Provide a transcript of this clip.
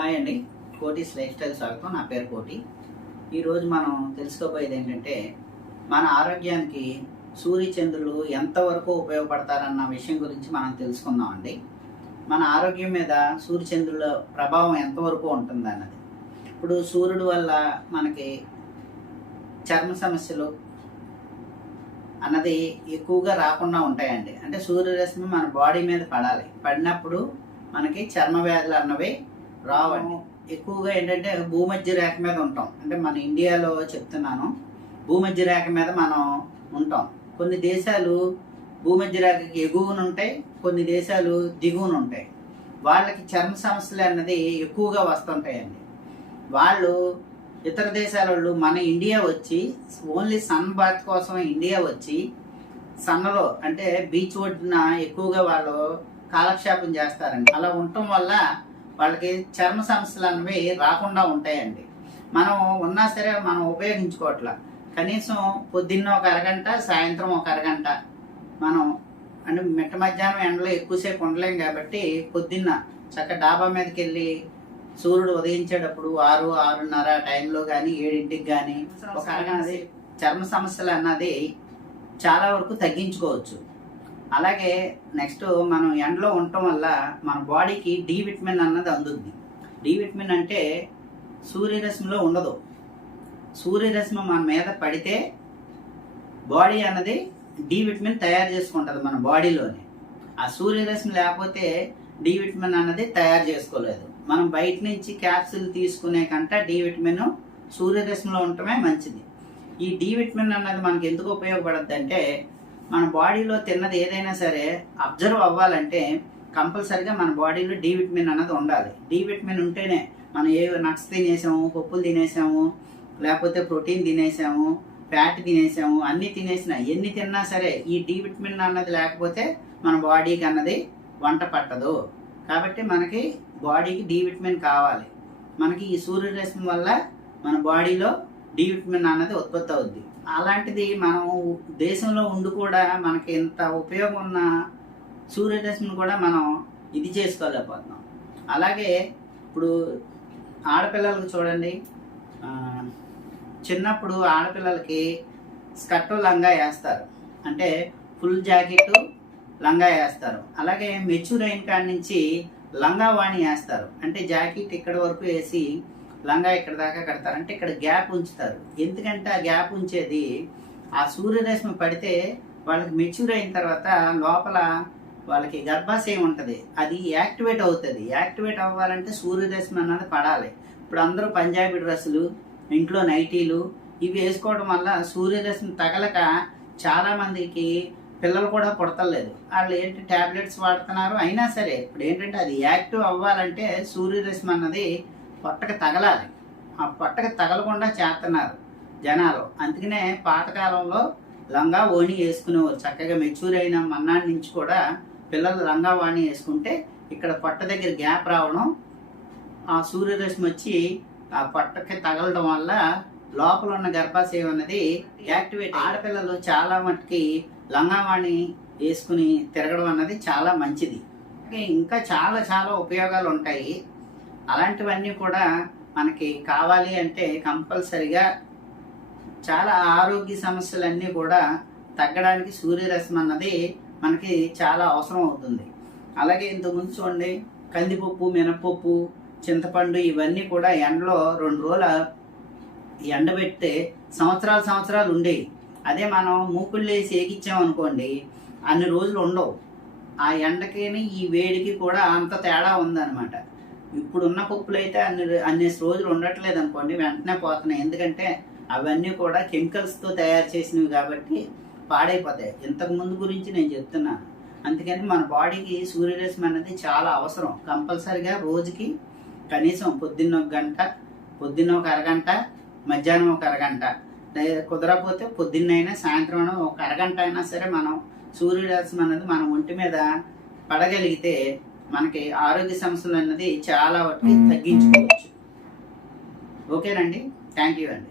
Hi అండి. కోటీస్ life style స్వాగతం. నా పేరు కోటి. ఈరోజు మనం తెలుసుకోబోయేది ఏంటంటే మన ఆరోగ్యానికి సూర్యచంద్రులు ఎంతవరకు ఉపయోగపడతారన్న విషయం గురించి మనం తెలుసుకుందాం అండి. మన ఆరోగ్యం మీద సూర్యచంద్రుల ప్రభావం ఎంతవరకు ఉంటుంది అన్నది ఇప్పుడు సూర్యుడు వల్ల మనకి చర్మ సమస్యలు అన్నది ఎక్కువగా రాకుండా ఉంటాయండి. అంటే సూర్యరశ్మి మన బాడీ మీద పడాలి. పడినప్పుడు మనకి చర్మ వ్యాధులు అన్నవి రావండి. ఎక్కువగా ఏంటంటే భూమధ్య రేఖ మీద ఉంటాం. అంటే మన ఇండియాలో చెప్తున్నాను. భూమధ్య రేఖ మీద మనం ఉంటాం. కొన్ని దేశాలు భూమధ్య రేఖకి ఎగువన ఉంటాయి కొన్ని దేశాలు దిగువన ఉంటాయి. వాళ్ళకి చర్మ సమస్యలు అన్నది ఎక్కువగా వస్తుంటాయండి. వాళ్ళు ఇతర దేశాల వాళ్ళు మన ఇండియా వచ్చి ఓన్లీ సన్ బాత్ కోసం ఇండియా వచ్చి సన్నలో అంటే బీచ్ ఒడ్డున ఎక్కువగా వాళ్ళు కాలక్షేపం చేస్తారండి. అలా ఉండటం వల్ల వాళ్ళకి చర్మ సమస్యలు అనేవి రాకుండా ఉంటాయండి. మనం ఉన్నా సరే మనం ఉపయోగించుకోవట్లా. కనీసం పొద్దున్న ఒక అరగంట సాయంత్రం ఒక అరగంట మనం అంటే మిట్ట మధ్యాహ్నం ఎండలో ఎక్కువసేపు ఉండలేం కాబట్టి పొద్దున్న చక్క డాబా మీదకి వెళ్ళి సూర్యుడు ఉదయించేటప్పుడు ఆరు ఆరున్నర టైంలో కానీ ఏడింటికి కానీ ఒక అరగంట చర్మ సమస్యలు అన్నది చాలా వరకు తగ్గించుకోవచ్చు. అలాగే నెక్స్ట్ మనం ఎండలో ఉండటం వల్ల మన బాడీకి డి విటమిన్ అన్నది అందుద్ది. డి విటమిన్ అంటే సూర్యరశ్మిలో ఉండదు. సూర్యరశ్మి మన మీద పడితే బాడీ అన్నది డి విటమిన్ తయారు చేసుకుంటుంది మన బాడీలోనే. ఆ సూర్యరశ్మి లేకపోతే డి విటమిన్ అన్నది తయారు చేసుకోలేదు. మనం బయట నుంచి క్యాప్సిల్ తీసుకునే కంటే డి విటమిన్ సూర్యరశ్మిలో ఉండటమే మంచిది. ఈ డి విటమిన్ అన్నది మనకి ఎందుకు ఉపయోగపడుద్ది అంటే మన బాడీలో తిన్నది ఏదైనా సరే అబ్జర్వ్ అవ్వాలంటే కంపల్సరిగా మన బాడీలో డి విటమిన్ అన్నది ఉండాలి. డి విటమిన్ ఉంటేనే మనం ఏ నట్స్ తినేసాము పప్పులు తినేసాము లేకపోతే ప్రోటీన్ తినేసాము ఫ్యాట్ తినేసాము అన్ని తినేసినా ఎన్ని తిన్నా సరే ఈ డి విటమిన్ అన్నది లేకపోతే మన బాడీకి అన్నది వంట పట్టదు. కాబట్టి మనకి బాడీకి డి విటమిన్ కావాలి. మనకి ఈ సూర్యరశ్మి వల్ల మన బాడీలో డి విటమిన్ అన్నది ఉత్పత్తి అవుద్ది. అలాంటిది మనం దేశంలో ఉండి కూడా మనకి ఇంత ఉపయోగం ఉన్న సూర్యరశ్మిని కూడా మనం ఇది చేసుకోలేకపోతున్నాం. అలాగే ఇప్పుడు ఆడపిల్లలకు చూడండి చిన్నప్పుడు ఆడపిల్లలకి స్కర్టు లంగా వేస్తారు. అంటే ఫుల్ జాకెట్ లంగా వేస్తారు. అలాగే మెచ్యూర్ అయిన కాడి నుంచి లంగా వాణి వేస్తారు. అంటే జాకెట్ ఇక్కడ వరకు వేసి లంగా ఇక్కడ దాకా కడతారు అంటే ఇక్కడ గ్యాప్ ఉంచుతారు. ఎందుకంటే ఆ గ్యాప్ ఉంచేది ఆ సూర్యరశ్మి పడితే వాళ్ళకి మెచ్యూర్ అయిన తర్వాత లోపల వాళ్ళకి గర్భాశయం ఉంటుంది. అది యాక్టివేట్ అవుతుంది. యాక్టివేట్ అవ్వాలంటే సూర్యరశ్మి అన్నది పడాలి. ఇప్పుడు అందరూ పంజాబీ డ్రెస్సులు ఇంట్లో నైటీలు ఇవి వేసుకోవడం వల్ల సూర్యరశ్మి తగలక చాలామందికి పిల్లలు కూడా పుడతలేదు. వాళ్ళు ఏంటి టాబ్లెట్స్ వాడుతున్నారు? అయినా సరే ఇప్పుడు ఏంటంటే అది యాక్టివ్ అవ్వాలంటే సూర్యరశ్మి అన్నది పొట్టకి తగలాలి. ఆ పొట్టకి తగలకుండా చేస్తున్నారు జనాలు. అందుకనే పాతకాలంలో లంగా ఓణి వేసుకునేవారు చక్కగా మెచ్యూర్ అయిన మన్నాడి నుంచి కూడా పిల్లలు లంగా వాణి వేసుకుంటే ఇక్కడ పొట్ట దగ్గర గ్యాప్ రావడం ఆ సూర్యరశ్మి వచ్చి ఆ పొట్టకి తగలడం వల్ల లోపల ఉన్న గర్భాశయం అన్నది యాక్టివేట్ ఆడపిల్లలు చాలా మట్టుకి లంగావాణి వేసుకుని తిరగడం అన్నది చాలా మంచిది. ఇంకా చాలా చాలా ఉపయోగాలు ఉంటాయి. అలాంటివన్నీ కూడా మనకి కావాలి అంటే కంపల్సరిగా చాలా ఆరోగ్య సమస్యలన్నీ కూడా తగ్గడానికి సూర్యరశ్మి అన్నది మనకి చాలా అవసరం అవుతుంది. అలాగే ఇంతకుముందు చూడండి కందిపప్పు మినపప్పు చింతపండు ఇవన్నీ కూడా ఎండలో రెండు రోజుల ఎండబెడితే సంవత్సరాలు సంవత్సరాలు ఉండేవి. అదే మనం మూకుళ్ళు వేసి ఏగిచ్చామనుకోండి అన్ని రోజులు ఉండవు. ఆ ఎండకి ఈ వేడికి కూడా అంత తేడా ఉందన్నమాట. ఇప్పుడున్న పప్పులు అయితే అన్ని అన్ని రోజులు ఉండట్లేదు అనుకోండి వెంటనే పోతున్నాయి. ఎందుకంటే అవన్నీ కూడా కెమికల్స్తో తయారు చేసినవి కాబట్టి పాడైపోతాయి. ఇంతకు ముందు గురించి నేను చెప్తున్నాను. అందుకని మన బాడీకి సూర్యరశ్మి అనేది చాలా అవసరం. కంపల్సరిగా రోజుకి కనీసం పొద్దున్న ఒక గంట పొద్దున్న ఒక అరగంట మధ్యాహ్నం ఒక అరగంట. కుదరకపోతే పొద్దున్నైనా సాయంత్రం ఒక అరగంట అయినా సరే మనం సూర్యరశ్మి అనేది మన ఒంటి మీద పడగలిగితే మనకి ఆరోగ్య సమస్యలు అన్నది చాలా వరకు తగ్గించుకోవచ్చు. ఓకేనండి? థ్యాంక్ యూ అండి.